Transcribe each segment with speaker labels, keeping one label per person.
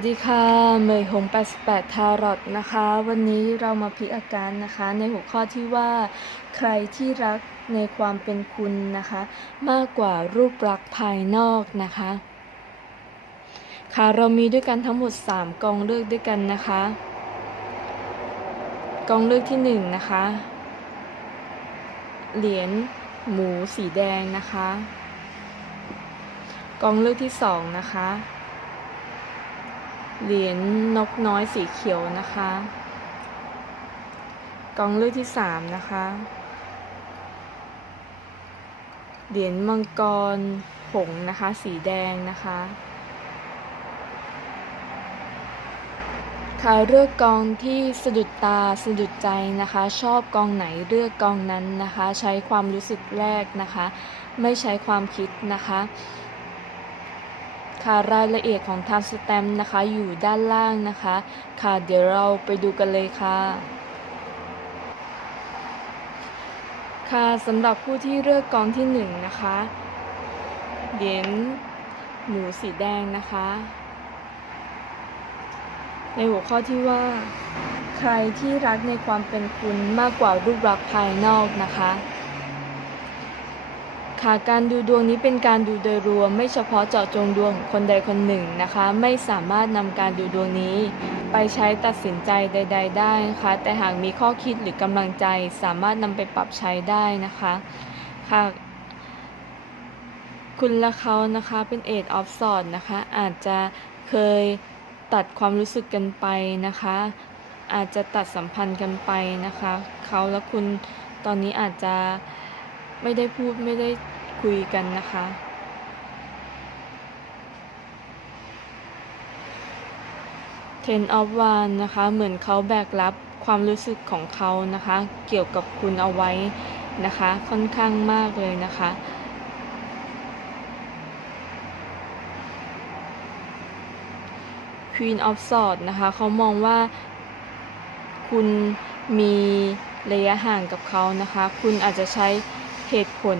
Speaker 1: วัสดีค่ะเมยหง 88 ทารอตนะคะ วันนี้เรามาพิอาการนะคะ ในหัวข้อที่ว่าใครที่รักในความเป็นคุณนะคะ มากกว่ารูปลักษณ์ภายนอกนะคะ ค่ะเรามีด้วยกันทั้งหมด 3 กองเลือกด้วยกันนะคะ กองเลือกที่ 1 นะคะ เหรียญหมูสีแดงนะคะ กองเลือกที่ 2 นะคะ เหรียญนกน้อยสีเขียวนะคะ กองเลือกที่สามนะคะ เหรียญมังกรผงนะคะ สีแดงนะคะ ค่ะเลือกกองที่สะดุดตาสะดุดใจนะคะ ชอบกองไหนเลือกกองนั้นนะคะ ใช้ความรู้สึกแรกนะคะ ไม่ใช้ความคิดนะคะ ค่ะรายละเอียดของ Time Stamp นะคะอยู่ด้านล่างนะคะ ค่ะเดี๋ยวเราไปดูกันเลยค่ะค่ะสำหรับผู้ที่เลือกกองที่1นะคะเหรียญหมูสีแดงนะคะ ในหัวข้อที่ว่า ใครที่รักในความเป็นคุณมากกว่ารูปลักษณ์ภายนอกนะคะ ค่ะการดูดวงนี้เป็นการดูโดยรวม ไม่เฉพาะเจาะจงดวงของคนใดคนหนึ่งนะคะ ไม่สามารถนำการดูดวงนี้ ไปใช้ตัดสินใจใด ๆ ได้นะคะ แต่หากมีข้อคิดหรือกำลังใจสามารถนำไปปรับใช้ได้นะคะค่ะคุณและเขานะคะเป็นเอ e ออฟสอดนะคะ อาจจะเคยตัดความรู้สึกกันไปนะคะ อาจจะตัดสัมพันธ์กันไปนะคะ เขาและคุณตอนนี้อาจจะ ไม่ได้พูดไม่ได้คุยกันนะคะ Ten of Wands นะคะ เหมือนเขาแบกรับความรู้สึกของเขานะคะ เกี่ยวกับคุณเอาไว้นะคะ ค่อนข้างมากเลยนะคะ Queen of Swords นะคะ เขามองว่าคุณมีระยะห่างกับเขานะคะ คุณอาจจะใช้ เหตุผล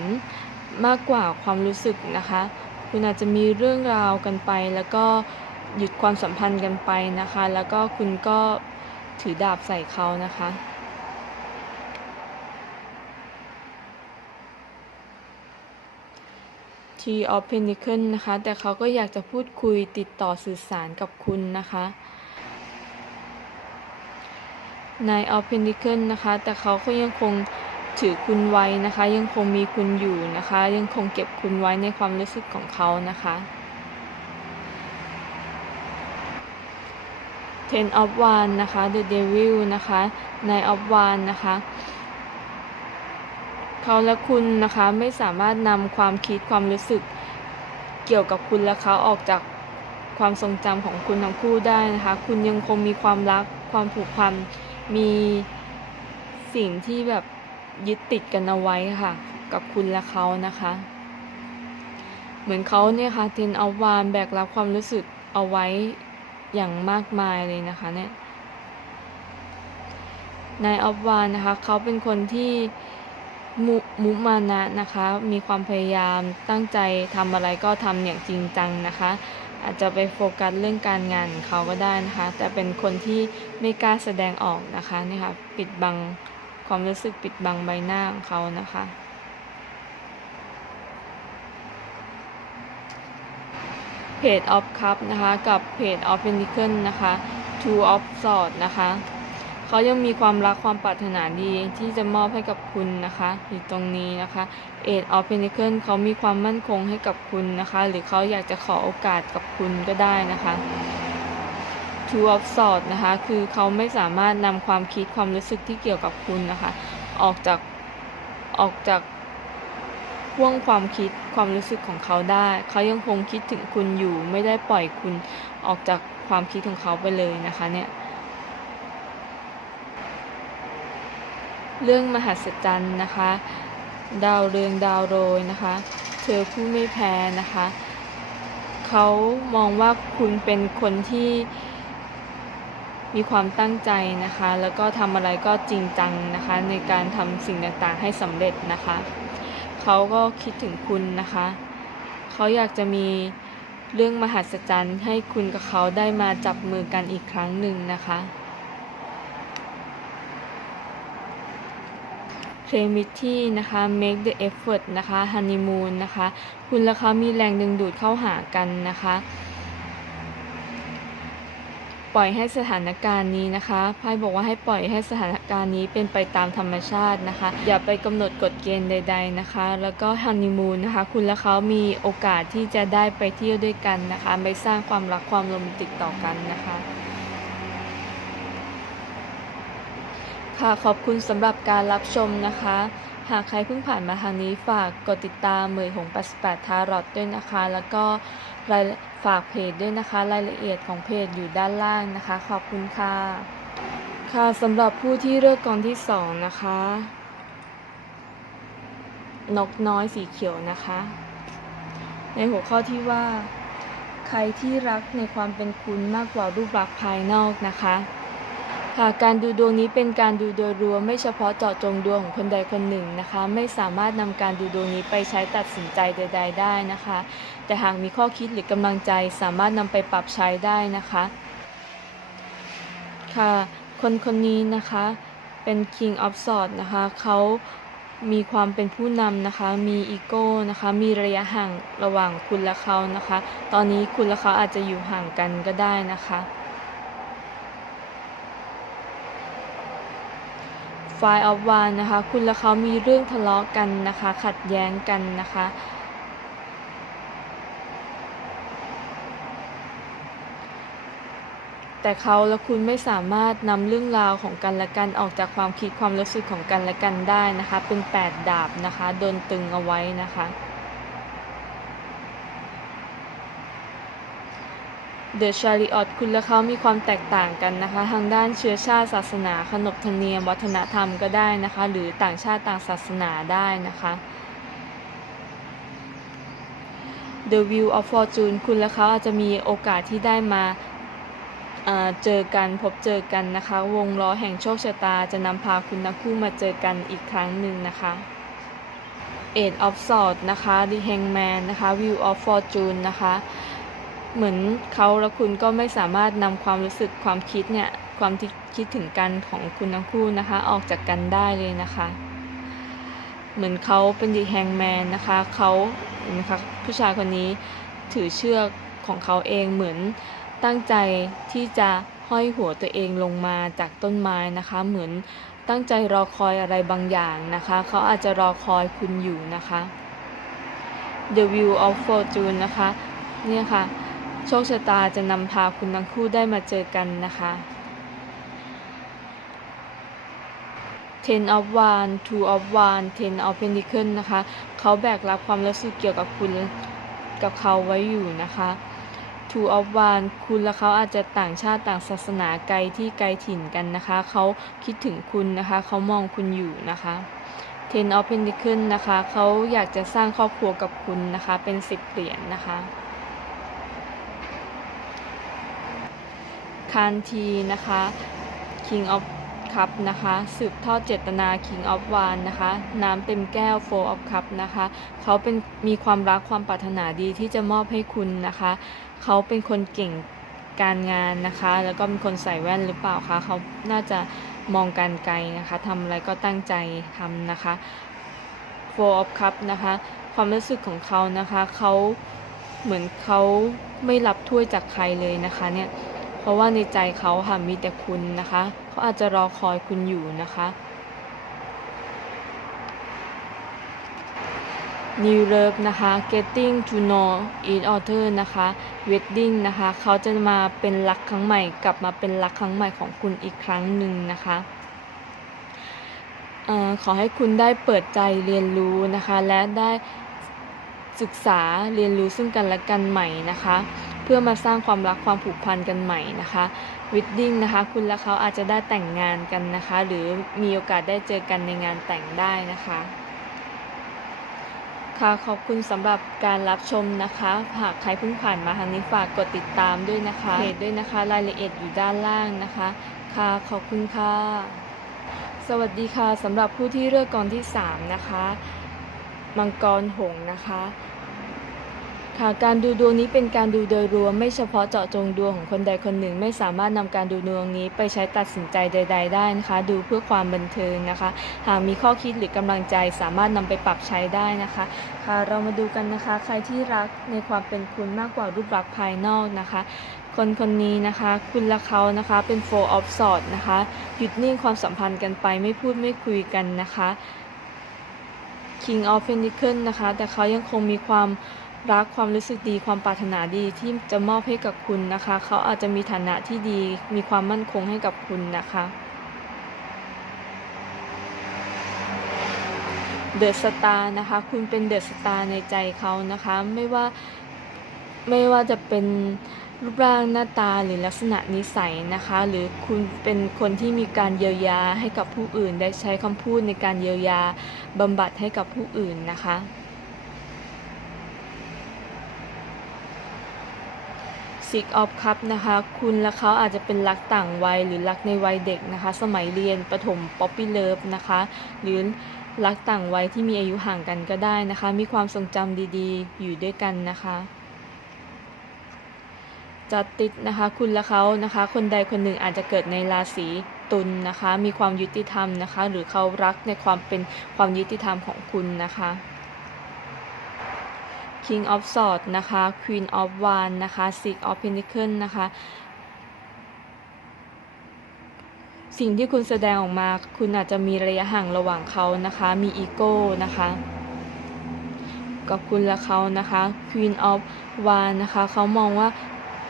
Speaker 1: มากกว่าความรู้สึกนะคะ คุณอาจจะมีเรื่องราวกันไป แล้วก็หยุดความสัมพันธ์กันไปนะคะ แล้วก็คุณก็ถือดาบใส่เขานะคะ T of Pentacle นะคะ แต่เขาก็อยากจะพูดคุยติดต่อสื่อสารกับคุณนะคะ Nine of Pentacle นะคะ แต่เขาก็ยังคง ถือคุณไว้นะคะ ยังคงมีคุณอยู่นะคะ ยังคงเก็บคุณไว้ในความรู้สึกของเขานะคะ Ten of Wands นะคะ The Devil นะคะ Nine of Wands นะคะเขาและคุณนะคะไม่สามารถนำความคิดความรู้สึกเกี่ยวกับคุณและเขาออกจากความทรงจำของคุณทั้งคู่ได้นะคะ คุณยังคงมีความรักความผูกพันมีสิ่งที่แบบ ยึดติดกันเอาไว้ค่ะ กับคุณและเขานะคะ เหมือนเขาเนี่ยค่ะเทนเอาวานแบกรับความรู้สึกเอาไว้อย่างมากมายเลยนะคะเนี่ยนายออฟวานนะคะเขาเป็นคนที่มุมุมานะนะคะ มีความพยายามตั้งใจทำอะไรก็ทำอย่างจริงจังนะคะ อาจจะไปโฟกัสเรื่องการงานของเขาก็ได้นะคะ แต่เป็นคนที่ไม่กล้าแสดงออกนะคะนี่ค่ะปิดบัง ความรู้สึกปิดบังใบหน้าของเขานะคะ เพจ of cup นะคะกับเพจ of pentacle นะคะ two of swords นะคะเขายังมีความรักความปรารถนาดีที่จะมอบให้กับคุณนะคะ อยู่ตรงนี้นะคะ eight of pentacle เขามีความมั่นคงให้กับคุณนะคะ หรือเขาอยากจะขอโอกาสกับคุณก็ได้นะคะ two of swords นะคะ คือเขาไม่สามารถนำความคิดความรู้สึกที่เกี่ยวกับคุณนะคะ ออกจากออกจากห่วงความคิดความรู้สึกของเขาได้ เขายังคงคิดถึงคุณอยู่ ไม่ได้ปล่อยคุณออกจากความคิดของเขาไปเลยนะคะเนี่ยเรื่องมหัศจรรย์นะคะ ดาวเรืองดาวโรยนะคะ เธอผู้ไม่แพ้นะคะ เขามองว่าคุณเป็นคนที่ มีความตั้งใจนะคะ แล้วก็ทำอะไรก็จริงจังนะคะ ในการทำสิ่งต่างๆให้สำเร็จนะคะ เขาก็คิดถึงคุณนะคะ เขาอยากจะมีเรื่องมหัศจรรย์ให้คุณกับเขาได้มาจับมือกันอีกครั้งหนึ่งนะคะเพลมิที่นะคะ make the effort นะคะ honeymoon นะคะ คุณและเขามีแรงดึงดูดเข้าหากันนะคะ ล่อยให้สถานการณ์นี้นะคะไพ่บอกว่าให้ปล่อยให้สถานการณ์นี้เป็นไปตามธรรมชาตินะคะ อย่าไปกำหนดกฎเกณฑ์ใด ๆนะคะ แล้วก็ฮันนีมูนนะคะ คุณและเขามีโอกาสที่จะได้ไปเที่ยวด้วยกันนะคะ ไปสร้างความรักความโรแมนติกต่อกันนะคะ ค่ะขอบคุณสำหรับการรับชมนะคะ หากใครเพิ่งผ่านมาทางนี้ฝากกดติดตามเหมยหง88ทารอตด้วยนะคะ แล้วก็รายฝากเพจด้วยนะคะ รายละเอียดของเพจอยู่ด้านล่างนะคะ ขอบคุณค่ะ ค่ะสำหรับผู้ที่เลือกกองที่สองนะคะ นกน้อยสีเขียวนะคะ ในหัวข้อที่ว่า ใครที่รักในความเป็นคุณมากกว่ารูปลักษณ์ภายนอกนะคะ ค่ะการดูดวงนี้เป็นการดูโดยรวมไม่เฉพาะเจาะจงดวงของคนใดคนหนึ่งนะคะ ไม่สามารถนำการดูดวงนี้ไปใช้ตัดสินใจใด ๆ ได้นะคะ แต่หากมีข้อคิดหรือกำลังใจสามารถนำไปปรับใช้ได้นะคะค่ะคนคนนี้นะคะเป็น King of Swords นะคะเขามีความเป็นผู้นำนะคะ มีอีโก้นะคะ มีระยะห่างระหว่างคุณและเขานะคะ ตอนนี้คุณและเขาอาจจะอยู่ห่างกันก็ได้นะคะ ไฟออฟวานนะคะ คุณและเขามีเรื่องทะเลาะกันนะคะ ขัดแย้งกันนะคะแต่เขาและคุณไม่สามารถนำเรื่องราวของกันและกันออกจากความคิดความรู้สึกของกันและกันได้นะคะ เป็น 8 ดาบนะคะ โดนตึงเอาไว้นะคะ เดอะชาริออตคุณและเขามีความแตกต่างกันนะคะ ทางด้านเชื้อชาติศาสนา ขนบธรรมเนียม วัฒนธรรมก็ได้นะคะ หรือต่างชาติต่างศาสนาได้นะคะ The Wheel of Fortune คุณและเขาอาจจะมีโอกาสที่ได้มาเจอกันพบเจอกันนะคะ วงล้อแห่งโชคชะตาจะนำพาคุณทั้งคู่มาเจอกันอีกครั้งหนึ่งนะคะ Eight of Swords นะคะ The Hangman นะคะ Wheel of Fortune นะคะ เหมือนเขาและคุณก็ไม่สามารถนำความรู้สึกความคิดเนี่ยความที่คิดถึงกันของคุณทั้งคู่นะคะ ออกจากกันได้เลยนะคะ เหมือนเขาเป็นดีแฮงแมนนะคะเขาเห็นไหมคะผู้ชายคนนี้ถือเชือกของเขาเองเหมือนตั้งใจที่จะห้อยหัวตัวเองลงมาจากต้นไม้นะคะ เหมือนตั้งใจรอคอยอะไรบางอย่างนะคะ เขาอาจจะรอคอยคุณอยู่นะคะ The Wheel of Fortune นะคะ เนี่ยค่ะ โชคชะตาจะนำพาคุณทั้งคู่ได้มาเจอกันนะคะ Ten of Wands Two of Wands Ten of Pentacles นะคะ เขาแบกรับความรู้สึกเกี่ยวกับคุณกับเขาไว้อยู่นะคะ Two of Wands คุณและเขาอาจจะต่างชาติต่างศาสนาไกลที่ไกลถิ่นกันนะคะ เขาคิดถึงคุณนะคะ เขามองคุณอยู่นะคะ Ten of Pentacles นะคะ เขาอยากจะสร้างครอบครัวกับคุณนะคะ เป็นสิบเหรียญนะคะ คานทีนะคะ King of Cup นะคะ สืบทอดเจตนา King of w a n นะคะ น้ำเต็มแก้ว Four of Cup นะคะ เขาเป็นมีความรักความปรารถนาดีที่จะมอบให้คุณนะคะ เขาเป็นคนเก่งการงานนะคะ แล้วก็เป็นคนใส่แว่นหรือเปล่าคะ เขาน่าจะมองการไกลนะคะทำอะไรก็ตั้งใจทำนะคะ Four of Cup นะคะ ความรู้สึกของเขานะคะ เขาเหมือนเขาไม่รับถ้วยจากใครเลยนะคะเนี่ย เพราะว่าในใจเขาค่ะมีแต่คุณนะคะ เขาอาจจะรอคอยคุณอยู่นะคะ New Love นะคะ Getting to know each other นะคะ Wedding นะคะ เขาจะมาเป็นรักครั้งใหม่ กลับมาเป็นรักครั้งใหม่ของคุณอีกครั้งหนึ่งนะคะออขอให้คุณได้เปิดใจเรียนรู้นะคะ และได้ศึกษาเรียนรู้ซึ่งกันและกันใหม่นะคะ พื่อมาสร้างความรักความผูกพันกันใหม่นะคะวิดดิ้งนะคะ คุณและเขาอาจจะได้แต่งงานกันนะคะ หรือมีโอกาสได้เจอกันในงานแต่งได้นะคะค่ะขอบคุณสำหรับการรับชมนะคะ หากใครเพิ่งผ่านมาทางนี้ฝากกดติดตามด้วยนะคะเพจด้วยนะคะ รายละเอียดอยู่ด้านล่างนะคะ ค่ะขอบคุณค่ะ สวัสดีค่ะสำหรับผู้ที่เลือกกองที่ 3 นะคะ มังกรหงนะคะ ค่ะการดูดวงนี้เป็นการดูโดยรวมไม่เฉพาะเจาะจงดวงของคนใดคนหนึ่ง ไม่สามารถนำการดูดวงนี้ไปใช้ตัดสินใจใด ๆ ได้นะคะ ดูเพื่อความบันเทิงนะคะ หากมีข้อคิดหรือกำลังใจสามารถนำไปปรับใช้ได้นะคะค่ะเรามาดูกันนะคะ ใครที่รักในความเป็นคุณมากกว่ารูปลักษณ์ภายนอกนะคะ คนคนนี้นะคะ คุณและเขานะคะเป็น four of swords นะคะหยุดนิ่งความสัมพันธ์กันไปไม่พูดไม่คุยกันนะคะ King of Pentacles นะคะ แต่เขายังคงมีความ รักความรู้สึกดีความปรารถนาดีที่จะมอบให้กับคุณนะคะ เขาอาจจะมีฐานะที่ดี มีความมั่นคงให้กับคุณนะคะ เดอะสตาร์นะคะ คุณเป็นเดอะสตาร์ในใจเขานะคะ ไม่ว่าไม่ว่าจะเป็นรูปร่างหน้าตาหรือลักษณะนิสัยนะคะ หรือคุณเป็นคนที่มีการเยียวยาให้กับผู้อื่น ได้ใช้คำพูดในการเยียวยาบำบัดให้กับผู้อื่นนะคะ Six of Cup นะคะ คุณและเขาอาจจะเป็นรักต่างวัยหรือรักในวัยเด็กนะคะ สมัยเรียนประถม Poppy Love นะคะ หรือรักต่างวัยที่มีอายุห่างกันก็ได้นะคะ มีความทรงจำดีๆ อยู่ด้วยกันนะคะจัดติดนะคะ คุณและเขานะคะ คนใดคนหนึ่งอาจจะเกิดในราศีตุลนะคะ มีความยุติธรรมนะคะ หรือเขารักในความเป็นความยุติธรรมของคุณนะคะ King of Swords นะคะ Queen of Wands นะคะ Six of Pentacles นะคะ สิ่งที่คุณแสดงออกมา คุณอาจจะมีระยะห่างระหว่างเขานะคะ มีอีโก้นะคะ กับคุณและเขานะคะ Queen of Wands นะคะ เขามองว่า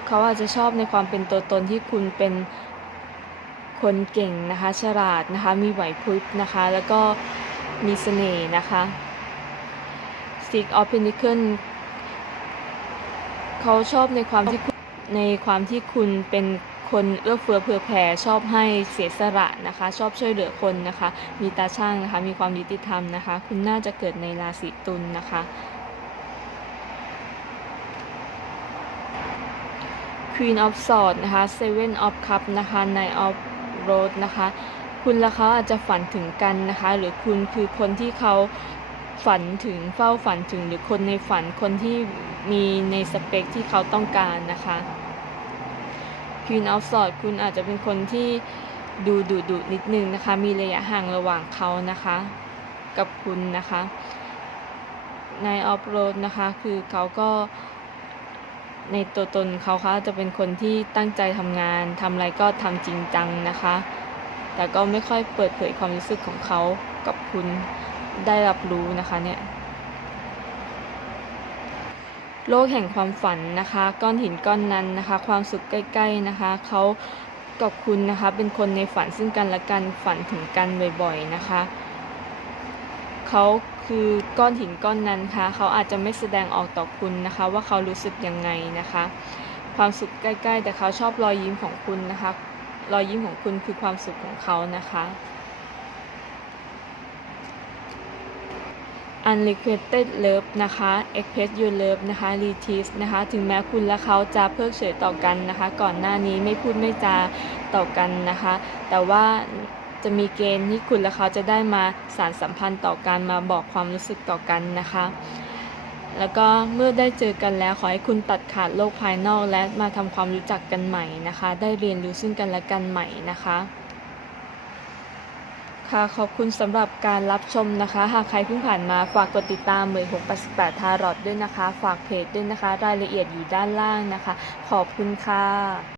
Speaker 1: เขาอาจจะชอบในความเป็นตัวตนที่คุณเป็นคนเก่งนะคะ ฉลาดนะคะ มีไหวพริบนะคะ แล้วก็มีเสน่ห์นะคะ Six of Pentacles เขาชอบในความที่ในความที่คุณเป็นคนเอื้อเฟื้อเผื่อแผ่ชอบให้เสียสละนะคะ ชอบช่วยเหลือคนนะคะ มีตาช่างนะคะ มีความยุติธรรมนะคะ คุณน่าจะเกิดในราศีตุลนะคะ Queen of Swords นะคะ Seven of Cups นะคะ Nine of Roses นะคะ คุณและเขาอาจจะฝันถึงกันนะคะ หรือคุณคือคนที่เขาฝันถึงเฝ้าฝันถึงหรือคนในฝันคนที่ มีในสเปคที่เขาต้องการนะคะ Queen of Swords คุณอาจจะเป็นคนที่ดูดุดุนิดนึงนะคะ มีระยะห่างระหว่างเขานะคะ กับคุณนะคะ Nine of Roses นะคะ คือเขาก็ในตัวตนเขาเขาจะเป็นคนที่ตั้งใจทำงานทำอะไรก็ทำจริงจังนะคะ แต่ก็ไม่ค่อยเปิดเผยความรู้สึกของเขากับคุณได้รับรู้นะคะเนี่ย โลกแห่งความฝันนะคะ ก้อนหินก้อนนั้นนะคะ ความสุขใกล้ ๆนะคะเขากับคุณนะคะ เป็นคนในฝันซึ่งกันและกันฝันถึงกันบ่อยๆนะคะเขาคือก้อนหินก้อนนั้นค่ะเขาอาจจะไม่แสดงออกต่อคุณนะคะ ว่าเขารู้สึกยังไงนะคะ ความสุขใกล้ ๆ แต่เขาชอบรอยยิ้มของคุณนะคะ รอยยิ้มของคุณคือความสุขของเขานะคะ unrequited love นะคะ express your love นะคะ release นะคะ ถึงแม้คุณและเขาจะเพิกเฉยต่อกันนะคะ ก่อนหน้านี้ไม่พูดไม่จาต่อกันนะคะ แต่ว่าจะมีเกณฑ์ที่คุณและเขาจะได้มาสารสัมพันธ์ต่อกันมาบอกความรู้สึกต่อกันนะคะ แล้วก็เมื่อได้เจอกันแล้วขอให้คุณตัดขาดโลกภายนอกและมาทำความรู้จักกันใหม่นะคะ ได้เรียนรู้ซึ่งกันและกันใหม่นะคะ ค่ะขอบคุณสำหรับการรับชมนะคะ หากใครเพิ่งผ่านมาฝากกดติดตามเมย์688ทารอดด้วยนะคะ ฝากเพจด้วยนะคะ รายละเอียดอยู่ด้านล่างนะคะ ขอบคุณค่ะ